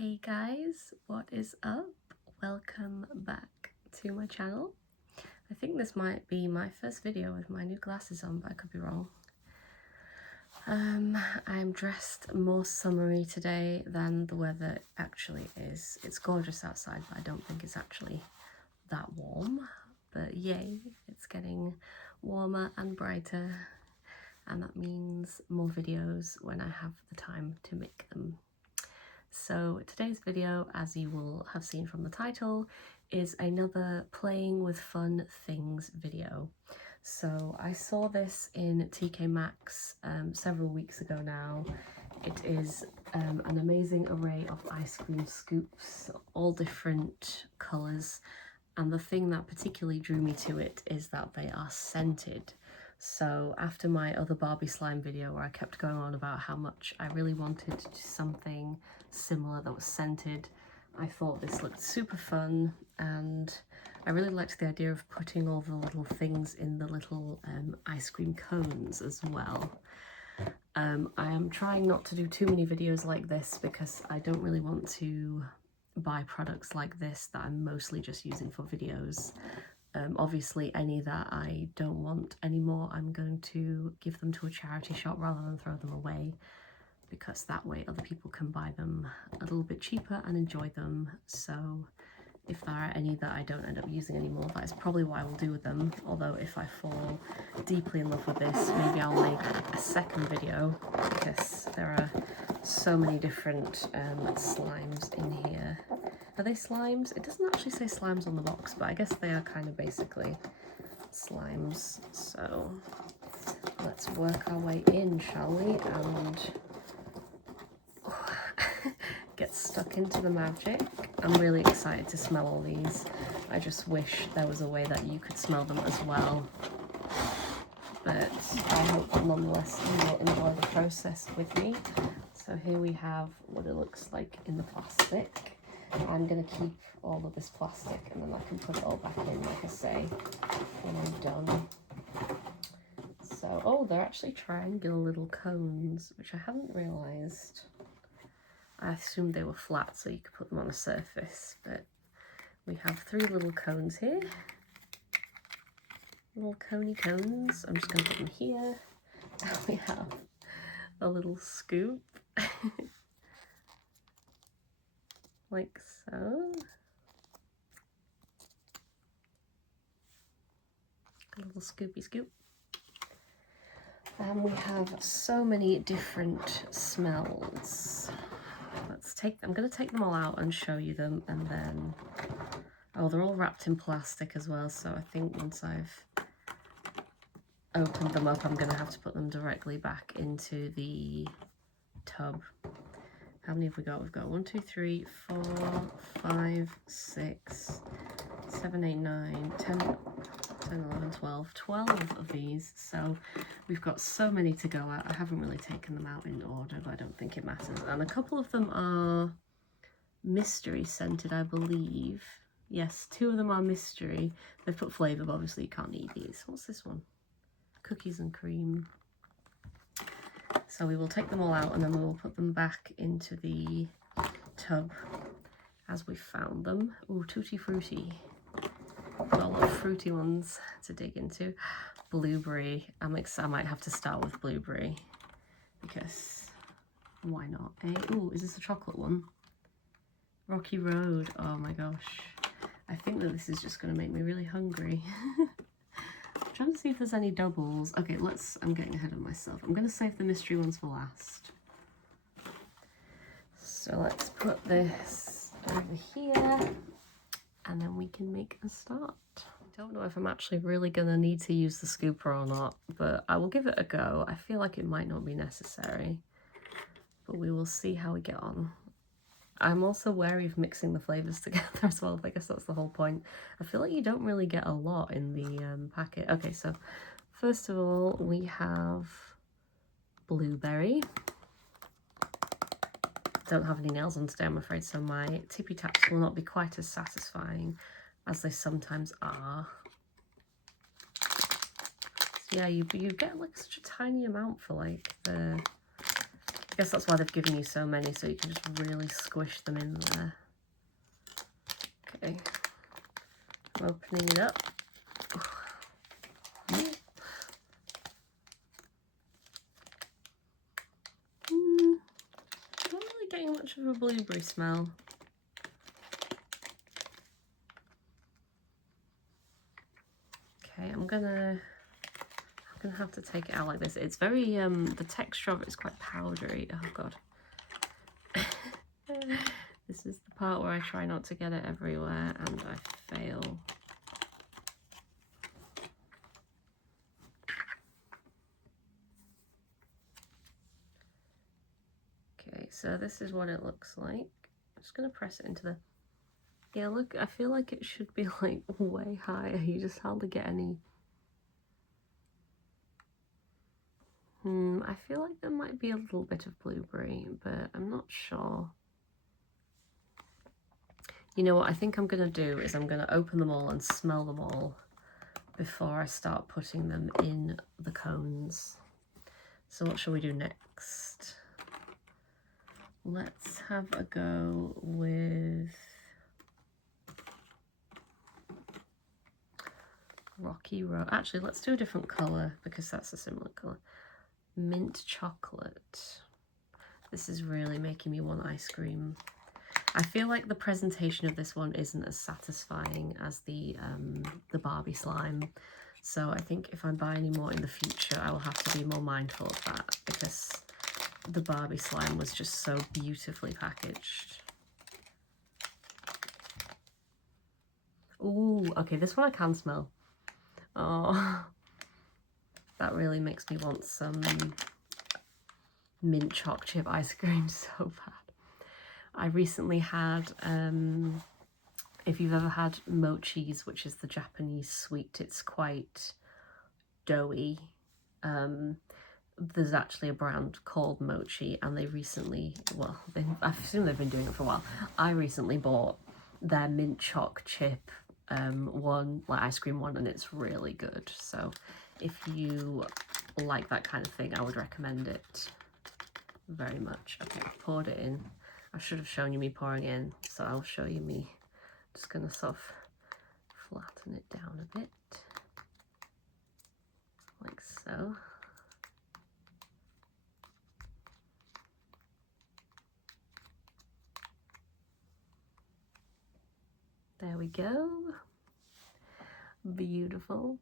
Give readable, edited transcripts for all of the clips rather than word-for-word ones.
Hey guys, what is up? Welcome back to my channel. I think this might be my first video with my new glasses on, but I could be wrong. I'm dressed more summery today than the weather actually is. It's gorgeous outside, but I don't think it's actually that warm. But yay, it's getting warmer and brighter, and that means more videos when I have the time to make them. So today's video, as you will have seen from the title, is another playing with fun things video. So I saw this in TK Maxx several weeks ago now. It is an amazing array of ice cream scoops, all different colours, and the thing that particularly drew me to it is that they are scented. So after my other Barbie slime video where I kept going on about how much I really wanted something similar that was scented, I thought this looked super fun, and I really liked the idea of putting all the little things in the little ice cream cones as well. I am trying not to do too many videos like this because I don't really want to buy products like this that I'm mostly just using for videos. Obviously any that I don't want anymore, I'm going to give them to a charity shop rather than throw them away, because that way other people can buy them a little bit cheaper and enjoy them. So if there are any that I don't end up using anymore, that is probably what I will do with them. Although if I fall deeply in love with this, maybe I'll make a second video, because there are so many different slimes in here. Are they slimes? It doesn't actually say slimes on the box, but I guess they are kind of basically slimes. So let's work our way in, shall we? And get stuck into the magic. I'm really excited to smell all these. I just wish there was a way that you could smell them as well. But I hope that nonetheless you will enjoy the process with me. So here we have what it looks like in the plastic. I'm going to keep all of this plastic and then I can put it all back in, like I say, when I'm done. So, oh, they're actually triangular little cones, which I hadn't realised. I assumed they were flat so you could put them on a surface, but we have 3 little cones here. Little coney cones. I'm just going to put them here. And we have a little scoop. Like so. A little scoopy scoop. And we have so many different smells. I'm going to take them all out and show you them, and then, oh, they're all wrapped in plastic as well, so I think once I've opened them up, I'm going to have to put them directly back into the tub. How many have we got? We've got 1, 2, 3, 4, 5, 6, 7, 8, 9, 10, 11, 12 of these. So we've got so many to go at. I haven't really taken them out in order, but I don't think it matters. And a couple of them are mystery scented, I believe. Yes, 2 of them are mystery. They've put flavour, but obviously you can't eat these. What's this one? Cookies and cream. So we will take them all out and then we will put them back into the tub as we found them. Ooh, Tutti Frutti. Got a lot of fruity ones to dig into. Blueberry. I might have to start with blueberry, because why not, eh? Ooh, is this a chocolate one? Rocky Road. Oh my gosh. I think that this is just going to make me really hungry. I'm trying to see if there's any doubles. Okay, I'm getting ahead of myself. I'm going to save the mystery ones for last. So let's put this over here, and then we can make a start. I don't know if I'm actually really going to need to use the scooper or not, but I will give it a go. I feel like it might not be necessary, but we will see how we get on. I'm also wary of mixing the flavours together as well. I guess that's the whole point. I feel like you don't really get a lot in the packet. Okay, so first of all, we have blueberry. Don't have any nails on today, I'm afraid, so my tippy taps will not be quite as satisfying as they sometimes are. So yeah, you get like such a tiny amount for like the guess that's why they've given you so many, so you can just really squish them in there. Okay, I'm opening it up. Not really getting much of a blueberry smell. Okay, I'm gonna have to take it out like this. It's very the texture of it is quite powdery. Oh god. This is the part where I try not to get it everywhere and I fail. Okay, so this is what it looks like. I'm just gonna press it into the... Yeah, look, I feel like it should be like way higher. You just hardly get any... I feel like there might be a little bit of blueberry, but I'm not sure. You know what I think I'm going to do is I'm going to open them all and smell them all before I start putting them in the cones. So what shall we do next? Let's have a go with Rocky Road. Actually, let's do a different colour because that's a similar colour. Mint chocolate. This is really making me want ice cream. I feel like the presentation of this one isn't as satisfying as the Barbie slime. So I think if I buy any more in the future, I will have to be more mindful of that because the Barbie slime was just so beautifully packaged. Ooh, okay, this one I can smell. Oh, that really makes me want some mint choc chip ice cream so bad. I recently had, if you've ever had mochis, which is the Japanese sweet, it's quite doughy. There's actually a brand called Mochi, and they recently, well, I assume they've been doing it for a while. I recently bought their mint choc chip one, like ice cream one, and it's really good. So if you like that kind of thing, I would recommend it very much. Okay, I've poured it in. I should have shown you me pouring in, so I'll show you me. Just gonna sort of flatten it down a bit, like so. There we go. Beautiful.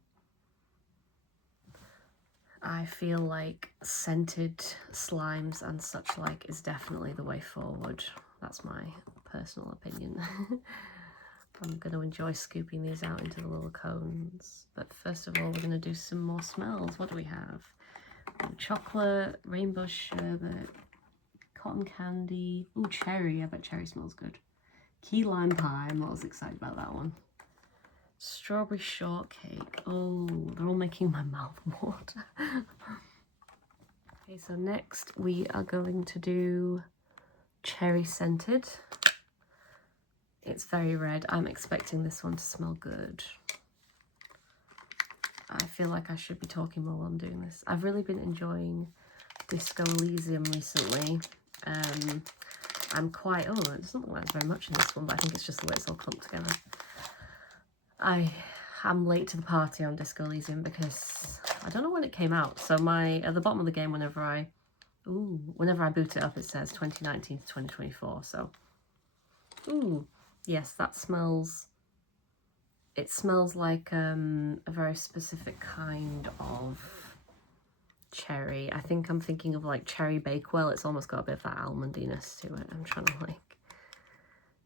I feel like scented slimes and such like is definitely the way forward. That's my personal opinion. I'm going to enjoy scooping these out into the little cones. But first of all, we're going to do some more smells. What do we have? Chocolate, rainbow sherbet, cotton candy. Ooh, cherry. I bet cherry smells good. Key lime pie. I'm not as excited about that one. Strawberry shortcake. Oh, they're all making my mouth water. Okay, so next we are going to do cherry scented. It's very red. I'm expecting this one to smell good. I feel like I should be talking more while I'm doing this. I've really been enjoying Disco Elysium recently. I'm quite... Oh, it doesn't look like there's very much in this one, but I think it's just the way it's all clumped together. I am late to the party on Disco Elysium because I don't know when it came out. So at the bottom of the game, whenever I boot it up, it says 2019 to 2024. So, ooh, yes, that smells. It smells like a very specific kind of cherry. I think I'm thinking of like Cherry Bakewell. It's almost got a bit of that almondiness to it. I'm trying to like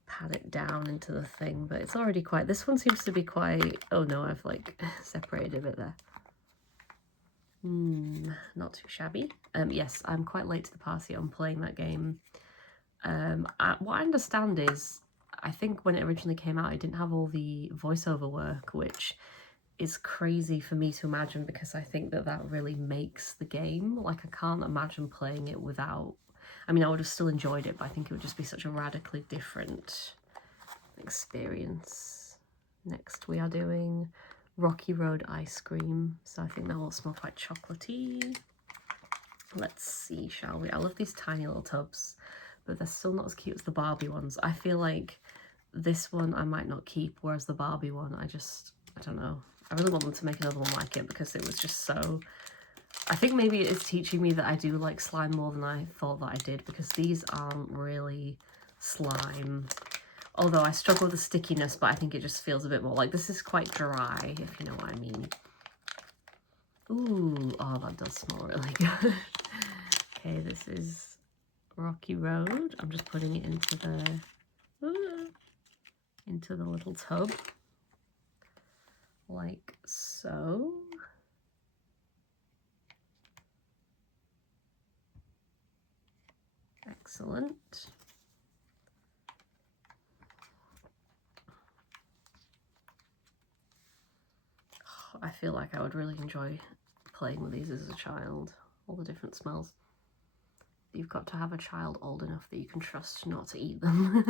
pat it down into the thing, but it's already quite... This one seems to be quite... Oh no, I've like separated a bit there. Not too shabby. Yes, I'm quite late to the party on playing that game. What I understand is, I think when it originally came out, it didn't have all the voiceover work, which is crazy for me to imagine because I think that really makes the game. Like, I can't imagine playing it without... I mean, I would have still enjoyed it, but I think it would just be such a radically different experience. Next, we are doing Rocky Road ice cream. So I think that will smell quite chocolatey. Let's see, shall we? I love these tiny little tubs, but they're still not as cute as the Barbie ones. I feel like this one I might not keep, whereas the Barbie one, I don't know. I really want them to make another one like it because it was just so... I think maybe it is teaching me that I do like slime more than I thought that I did, because these aren't really slime. Although I struggle with the stickiness, but I think it just feels a bit more like this is quite dry, if you know what I mean. Ooh, oh, that does smell really good. Okay, this is Rocky Road. I'm just putting it into the little tub, like so. Excellent. Oh, I feel like I would really enjoy playing with these as a child. All the different smells. You've got to have a child old enough that you can trust not to eat them.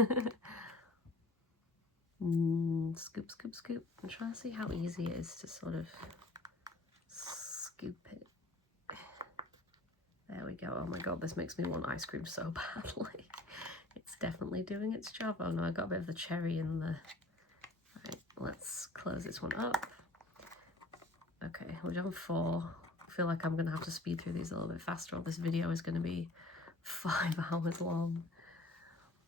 Scoop, scoop, scoop. I'm trying to see how easy it is to sort of scoop it. There we go. Oh my god, this makes me want ice cream so badly. It's definitely doing its job. Oh no, I got a bit of the cherry in the... Right, let's close this one up. Okay, we're done 4. I feel like I'm going to have to speed through these a little bit faster, or this video is going to be 5 hours long.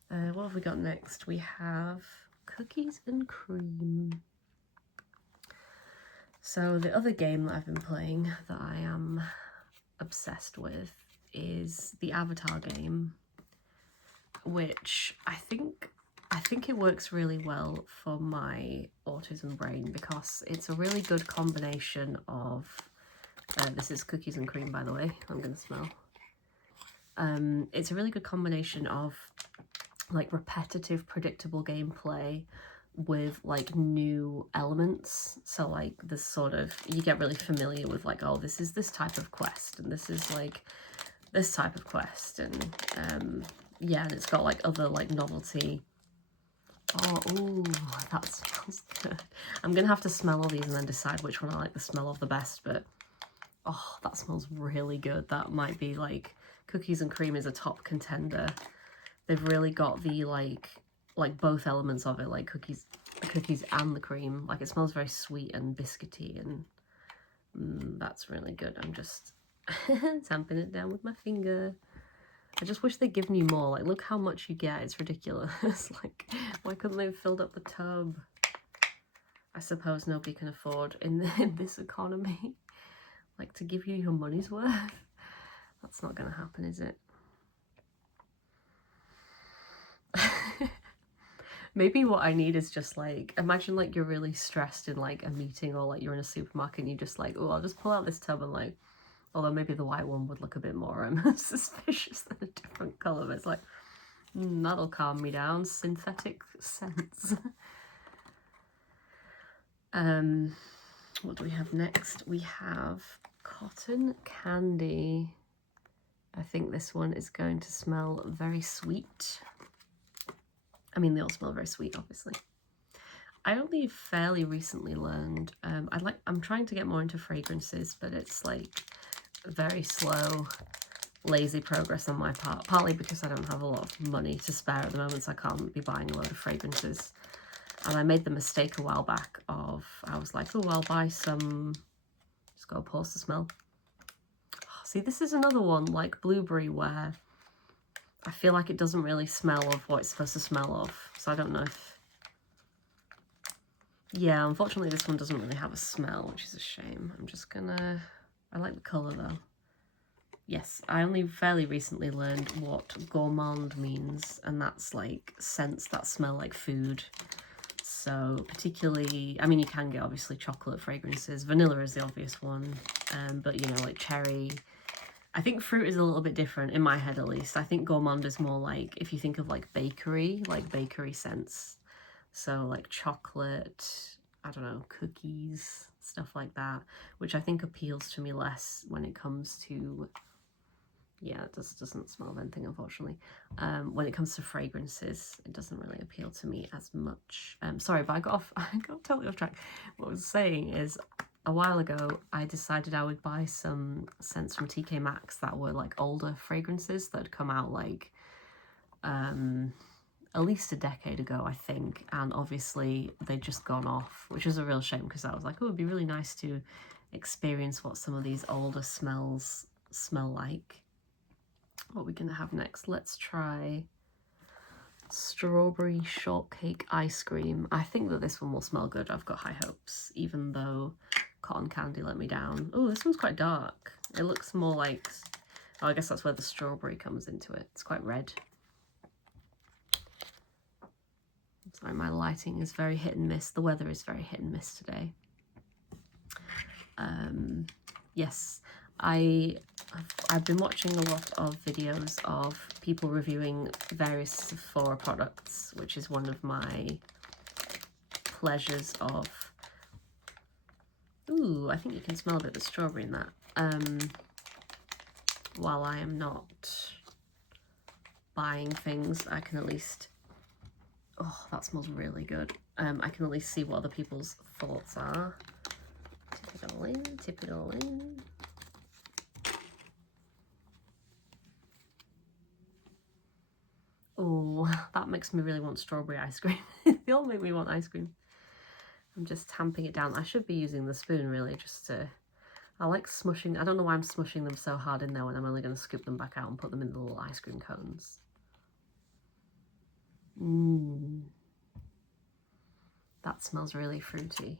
What have we got next? We have cookies and cream. So the other game that I've been playing that I am obsessed with is the Avatar game, which I think it works really well for my autism brain, because it's a really good combination of this is cookies and cream, by the way. I'm gonna smell. It's a really good combination of like repetitive, predictable gameplay with like new elements. So like this sort of, you get really familiar with like, oh, this is this type of quest, and this is like this type of quest, and yeah, and it's got like other like novelty. Oh, ooh, that smells good. I'm gonna have to smell all these and then decide which one I like the smell of the best, but oh, that smells really good. That might be like, cookies and cream is a top contender. They've really got the like both elements of it, like cookies and the cream. Like it smells very sweet and biscuity, and that's really good. I'm just tamping it down with my finger. I just wish they'd given you more. Like, look how much you get. It's ridiculous. Like, why couldn't they have filled up the tub? I suppose nobody can afford in this economy, like, to give you your money's worth. That's not going to happen, is it? Maybe what I need is just like, imagine like you're really stressed in like a meeting, or like you're in a supermarket and you just like, oh, I'll just pull out this tub and like, although maybe the white one would look a bit more suspicious than a different colour, but it's like, that'll calm me down. Synthetic scents. What do we have next? We have cotton candy. I think this one is going to smell very sweet. I mean, they all smell very sweet, obviously. I only fairly recently learned, I'm trying to get more into fragrances, but it's like very slow, lazy progress on my part, partly because I don't have a lot of money to spare at the moment, so I can't be buying a load of fragrances. And I made the mistake a while back of, I was like, oh, I'll buy some, just go pause to smell. Oh, see, this is another one like blueberry, where I feel like it doesn't really smell of what it's supposed to smell of. So I don't know if... Yeah, unfortunately this one doesn't really have a smell, which is a shame. I'm just gonna... I like the colour though. Yes, I only fairly recently learned what gourmand means, and that's like scents that smell like food. So particularly, I mean, you can get obviously chocolate fragrances. Vanilla is the obvious one, but you know, like cherry. I think fruit is a little bit different, in my head at least. I think gourmand is more like, if you think of like bakery scents. So like chocolate, I don't know, cookies, stuff like that, which I think appeals to me less when it comes to, yeah, it doesn't smell of anything, unfortunately. When it comes to fragrances, it doesn't really appeal to me as much. Sorry, but I got totally off track. What I was saying is, a while ago, I decided I would buy some scents from TK Maxx that were like older fragrances that had come out like at least a decade ago, I think, and obviously they'd just gone off, which is a real shame because I was like, oh, it'd be really nice to experience what some of these older smells smell like. What are we gonna have next? Let's try strawberry shortcake ice cream. I think that this one will smell good. I've got high hopes, even though cotton candy let me down. Oh, this one's quite dark. It looks more like, oh, I guess that's where the strawberry comes into it. It's quite red. Sorry, my lighting is very hit and miss. The weather is very hit and miss today. Yes, I've been watching a lot of videos of people reviewing various Sephora products, which is one of my pleasures of... Ooh, I think you can smell a bit of strawberry in that. While I am not buying things, I can at least... Oh, that smells really good. I can at least see what other people's thoughts are. Tip it all in, tip it all in. Oh, that makes me really want strawberry ice cream. They all make me want ice cream. I'm just tamping it down. I should be using the spoon really just to... I like smushing. I don't know why I'm smushing them so hard in there when I'm only going to scoop them back out and put them in the little ice cream cones. That smells really fruity.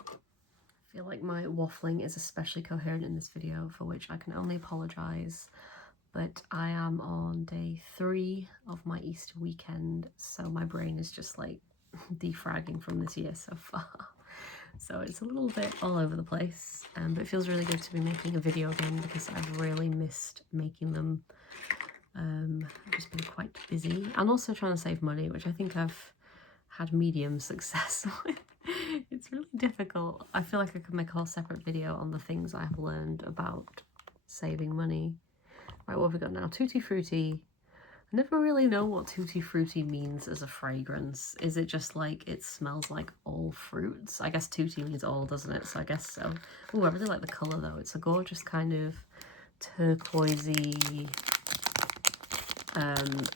I feel like my waffling is especially coherent in this video, for which I can only apologise. But I am on day 3 of my Easter weekend, so my brain is just like defragging from this year so far. So it's a little bit all over the place, but it feels really good to be making a video again because I've really missed making them. I've just been quite busy and also trying to save money, which I think I've had medium success with. It's really difficult. I feel like I could make a whole separate video on the things I've learned about saving money. Right, what have we got now? Tutti Frutti. I never really know what Tutti Frutti means as a fragrance. Is it just like it smells like all fruits? I guess tutti means all, doesn't it? So I guess so. Oh, I really like the colour though. It's a gorgeous kind of turquoisey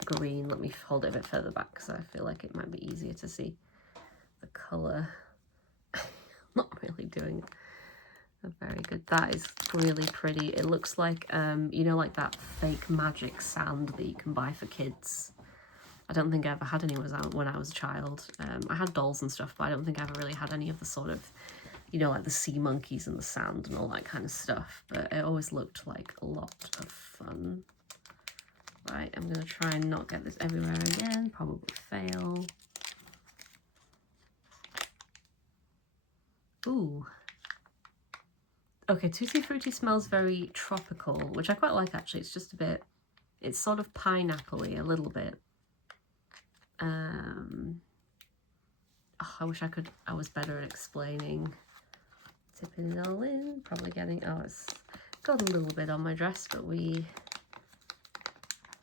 green. Let me hold it a bit further back because I feel like it might be easier to see the colour. Not really doing very good. That is really pretty. It looks like you know, like that fake magic sand that you can buy for kids. I don't think I ever had any when I was a child. I had dolls and stuff, but I don't think I ever really had any of the sort of, you know, like the sea monkeys and the sand and all that kind of stuff. But it always looked like a lot of fun. Right, I'm gonna try and not get this everywhere again. Probably fail. Ooh. Okay, Tutti Frutti smells very tropical, which I quite like actually. It's just a bit, it's sort of pineapple-y a little bit. Oh, I wish I was better at explaining. Tipping it all in, probably getting, oh, it's got a little bit on my dress, but we,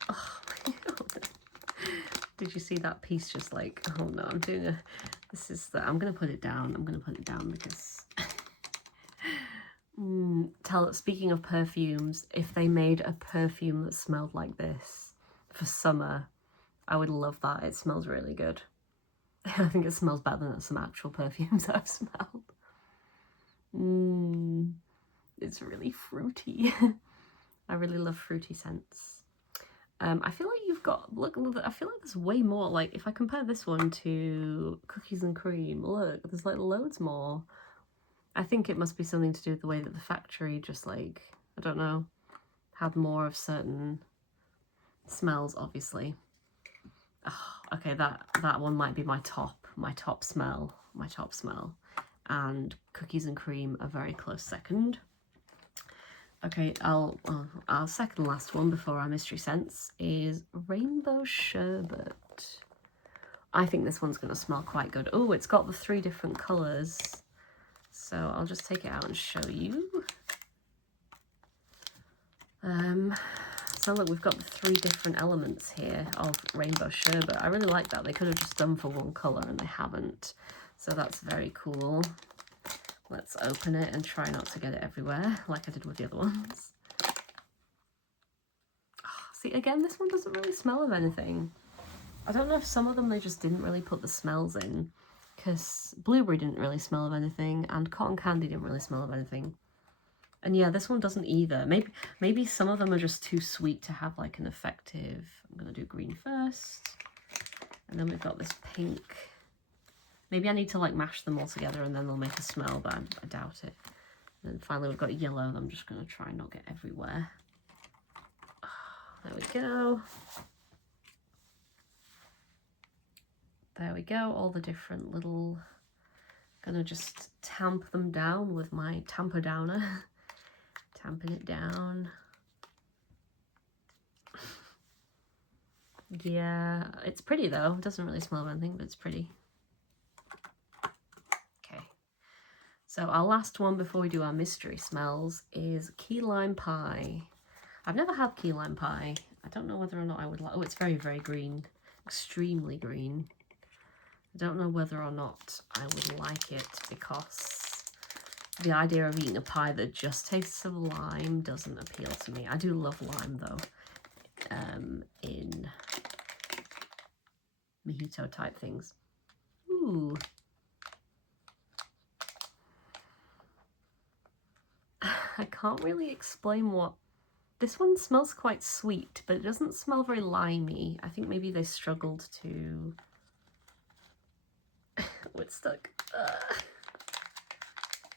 oh my god. Did you see that piece just like, oh no, I'm doing a, this is the, I'm going to put it down. I'm going to put it down because speaking of perfumes, if they made a perfume that smelled like this for summer, I would love that. It smells really good. I think it smells better than some actual perfumes I've smelled. It's really fruity. I really love fruity scents. I feel like you've got, look, I feel like there's way more, like if I compare this one to Cookies and Cream, look, there's like loads more. I think it must be something to do with the way that the factory just like, I don't know, had more of certain smells, obviously. Oh, okay, that one might be my top smell. And Cookies and Cream a very close second. Okay, our second last one before our mystery scents is Rainbow Sherbet. I think this one's going to smell quite good. Oh, it's got the 3 different colours. So I'll just take it out and show you. So look, we've got the 3 different elements here of Rainbow Sherbet. I really like that. They could have just done for one colour and they haven't. So that's very cool. Let's open it and try not to get it everywhere like I did with the other ones. See, again, this one doesn't really smell of anything. I don't know if some of them they just didn't really put the smells in, because blueberry didn't really smell of anything and cotton candy didn't really smell of anything. And yeah, this one doesn't either. Maybe some of them are just too sweet to have like an effective... I'm going to do green first. And then we've got this pink. Maybe I need to like mash them all together and then they'll make a smell, but I doubt it. And then finally we've got yellow that I'm just going to try and not get everywhere. There we go. There we go, all the different little... Gonna just tamp them down with my tamper downer. Tamping it down. Yeah, it's pretty though. It doesn't really smell of anything, but it's pretty. Okay. So our last one before we do our mystery smells is key lime pie. I've never had key lime pie. I don't know whether or not I would like... Oh, it's very, very green. Extremely green. I don't know whether or not I would like it because the idea of eating a pie that just tastes of lime doesn't appeal to me. I do love lime though, in mojito type things. Ooh. I can't really explain what... This one smells quite sweet, but it doesn't smell very limey. I think maybe they struggled to... Oh, it's stuck.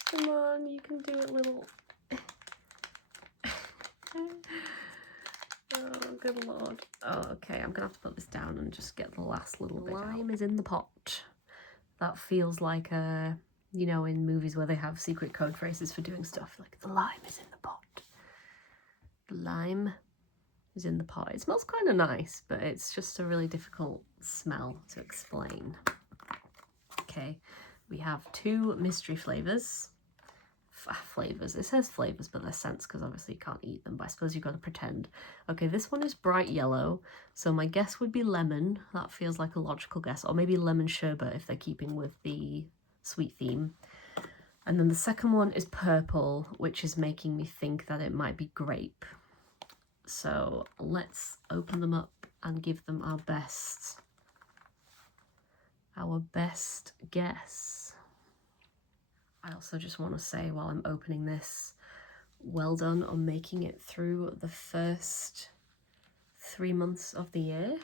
Come on, you can do it, little... Oh, good lord. Oh, okay, I'm gonna have to put this down and just get the last little bit out. Lime is in the pot. That feels like a, you know, in movies where they have secret code phrases for doing stuff, like the lime is in the pot. The lime is in the pot. It smells kind of nice, but it's just a really difficult smell to explain. Okay, we have two mystery flavors. Flavors. It says flavors, but they're scents because obviously you can't eat them, but I suppose you've got to pretend. Okay, this one is bright yellow, so my guess would be lemon. That feels like a logical guess, or maybe lemon sherbet if they're keeping with the sweet theme. And then the second one is purple, which is making me think that it might be grape. So let's open them up and give them our best guess. I also just want to say while I'm opening this, well done on making it through the first 3 months of the year.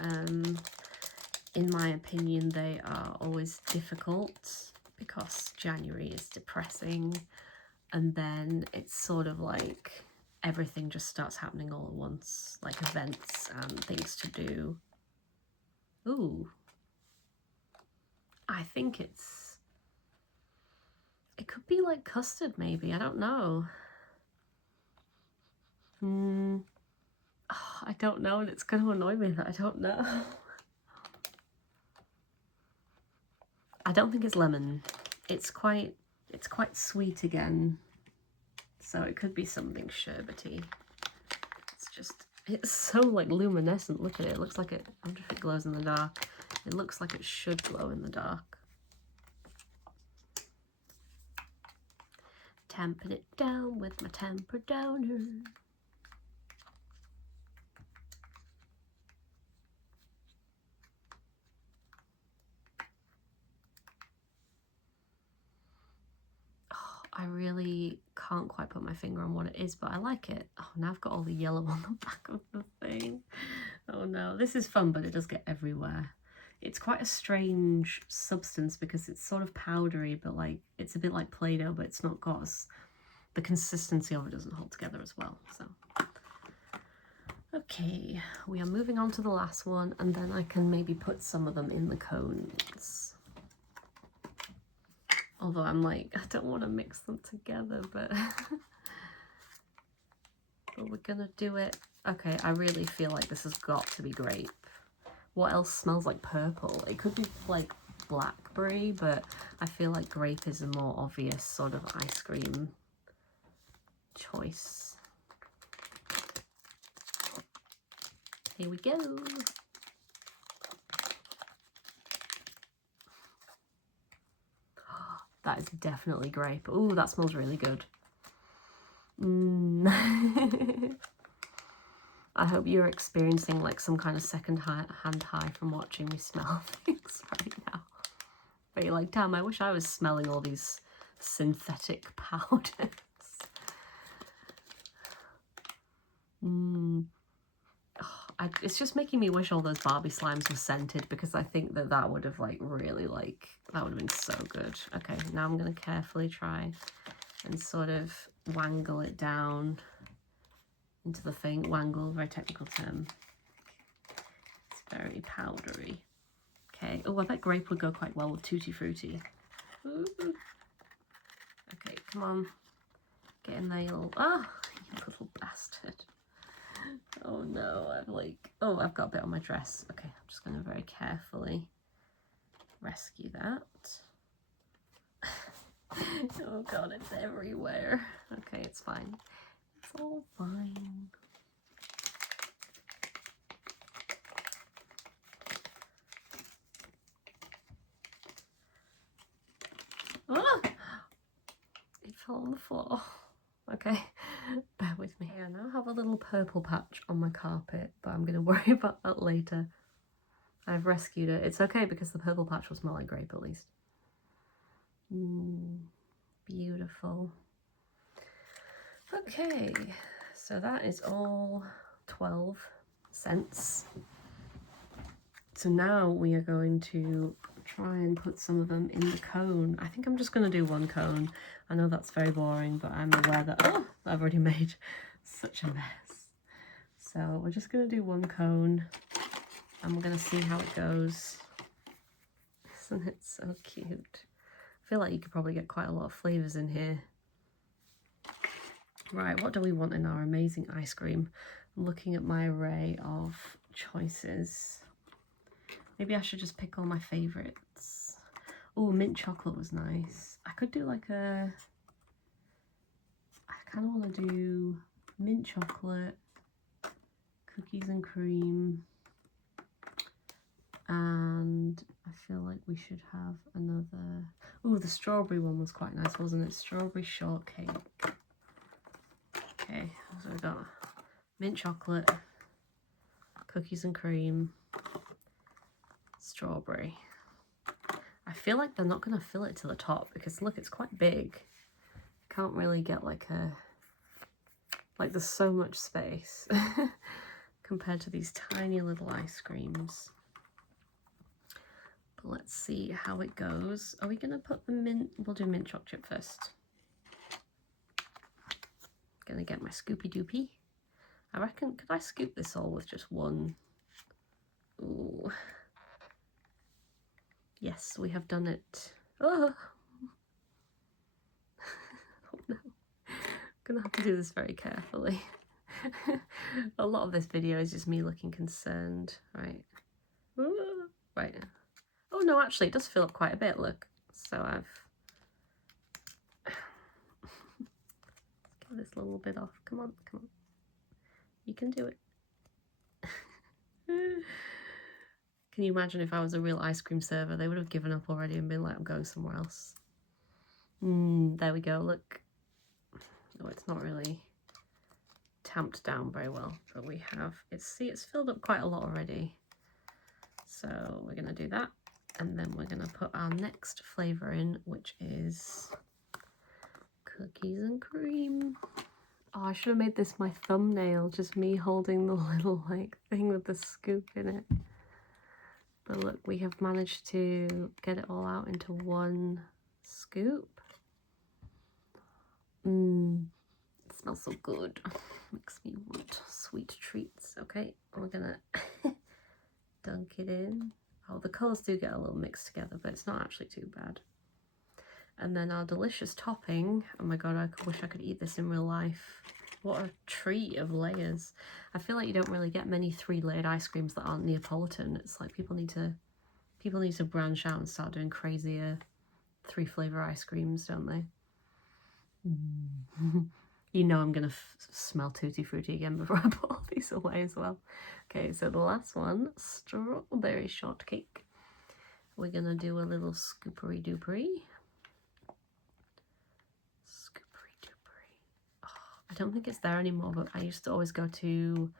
In my opinion, they are always difficult because January is depressing, and then it's sort of like everything just starts happening all at once, like events and things to do. Ooh. I think it could be like custard maybe, I don't know. Oh, I don't know, and it's going to annoy me that I don't know. I don't think it's lemon. It's quite sweet again. So it could be something sherbety. It's so like luminescent. Look at it. It looks like it, I wonder if it glows in the dark. It looks like it should glow in the dark. Tamping it down with my tamper downer. I really can't quite put my finger on what it is, but I like it. Oh, now I've got all the yellow on the back of the thing. Oh no, this is fun, but it does get everywhere. It's quite a strange substance because it's sort of powdery, but like it's a bit like Play-Doh, but it's not got the consistency of it doesn't hold together as well. So, okay, we are moving on to the last one, and then I can maybe put some of them in the cones. Although I'm like, I don't want to mix them together, but but we're gonna do it. Okay, I really feel like this has got to be grape. What else smells like purple? It could be like blackberry, but I feel like grape is a more obvious sort of ice cream choice. Here we go. That is definitely grape. Ooh, that smells really good. I hope you're experiencing like some kind of second-hand high from watching me smell things right now. But you're like, damn, I wish I was smelling all these synthetic powders. It's just making me wish all those Barbie slimes were scented, because I think that that would have like really like, that would have been so good. Okay, now I'm going to carefully try and sort of wangle it down into the thing. Wangle, very technical term. It's very powdery. Okay, oh, I bet grape would go quite well with Tutti Frutti. Ooh. Okay, come on. Get in there, you little, you little bastard. Oh no, I've got a bit on my dress. Okay, I'm just going to very carefully rescue that. Oh god, it's everywhere. Okay, it's fine. It's all fine. Ah! It fell on the floor. Okay, bear with me. I now have a little purple patch on my carpet, but I'm going to worry about that later. I've rescued it. It's okay because the purple patch will smell like grape at least. Beautiful. Okay, so that is all 12 scents. So now we are going to try and put some of them in the cone. I think I'm just going to do one cone. I know that's very boring, but I'm aware that, I've already made such a mess. So we're just going to do one cone and we're going to see how it goes. Isn't it so cute? I feel like you could probably get quite a lot of flavours in here. Right, what do we want in our amazing ice cream? I'm looking at my array of choices. Maybe I should just pick all my favourites. Oh, mint chocolate was nice. I could do like I kind of want to do mint chocolate, cookies and cream, and I feel like we should have another. Oh, the strawberry one was quite nice, wasn't it? Strawberry shortcake. Okay, so we got mint chocolate, cookies and cream, strawberry. I feel like they're not going to fill it to the top because look, it's quite big. Can't really get like there's so much space compared to these tiny little ice creams. But let's see how it goes. Are we going to put the mint? We'll do mint chocolate chip first. Gonna get my Scoopy Doopy. I reckon, could I scoop this all with just one? Ooh. Yes, we have done it. Oh, oh no. I'm gonna have to do this very carefully. A lot of this video is just me looking concerned, right? Ooh. Right. Oh no, actually it does fill up quite a bit, look. So I've get this little bit off. Come on, come on. You can do it. Can you imagine if I was a real ice cream server? They would have given up already and been like, I'm going somewhere else. There we go, look. Oh, it's not really tamped down very well, but we have, it's filled up quite a lot already. So we're gonna do that. And then we're gonna put our next flavor in, which is cookies and cream. Oh, I should have made this my thumbnail, just me holding the little like thing with the scoop in it. But look, we have managed to get it all out into one scoop. It smells so good. Makes me want sweet treats. Okay, we're gonna dunk it in. Oh, the colours do get a little mixed together, but it's not actually too bad. And then our delicious topping. Oh my god, I wish I could eat this in real life. What a treat of layers. I feel like you don't really get many 3-layered ice creams that aren't Neapolitan. It's like people need to branch out and start doing crazier 3-flavour ice creams, don't they? You know I'm going to smell Tutti Frutti again before I put all these away as well. Okay, so the last one, strawberry shortcake. We're going to do a little scoopery doopery. I don't think it's there anymore, but I used to always go to,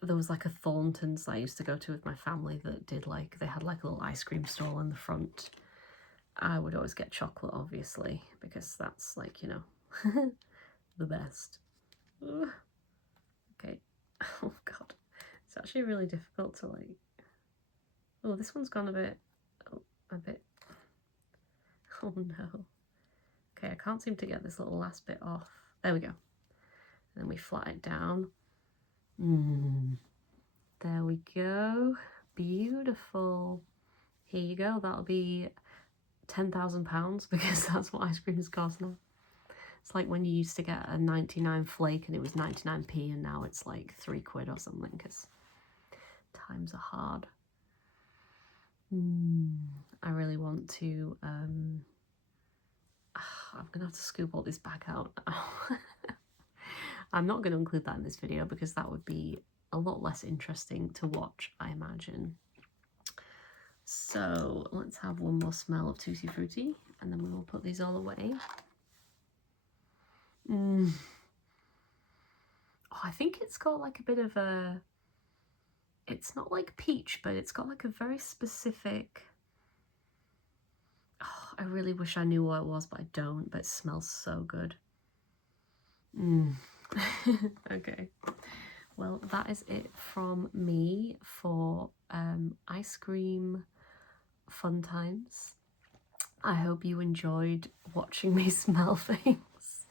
there was like a Thornton's I used to go to with my family that did like, they had like a little ice cream stall in the front. I would always get chocolate, obviously, because that's like, you know, the best. Ugh. Okay. Oh god. It's actually really difficult to like, oh, this one's gone a bit, oh no. Okay, I can't seem to get this little last bit off. There we go. And then we flat it down. There we go. Beautiful. Here you go. That'll be £10,000 because that's what ice creams cost now. It's like when you used to get a 99 flake and it was 99p, and now it's like £3 or something because times are hard. I really want to, I'm gonna have to scoop all this back out now. I'm not going to include that in this video because that would be a lot less interesting to watch, I imagine. So let's have one more smell of Tutti Frutti and then we will put these all away. Oh, I think it's got like a bit of a, it's not like peach, but it's got like a very specific, oh, I really wish I knew what it was, but I don't, but it smells so good. Okay, well, that is it from me for ice cream fun times. I hope you enjoyed watching me smell things.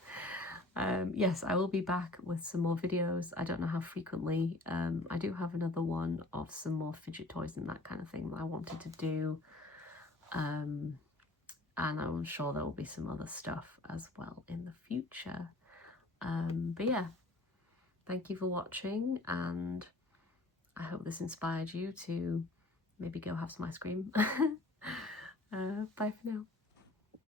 Yes, I will be back with some more videos. I don't know how frequently. I do have another one of some more fidget toys and that kind of thing that I wanted to do. And I'm sure there will be some other stuff as well in the future. But yeah, thank you for watching, and I hope this inspired you to maybe go have some ice cream. Bye for now.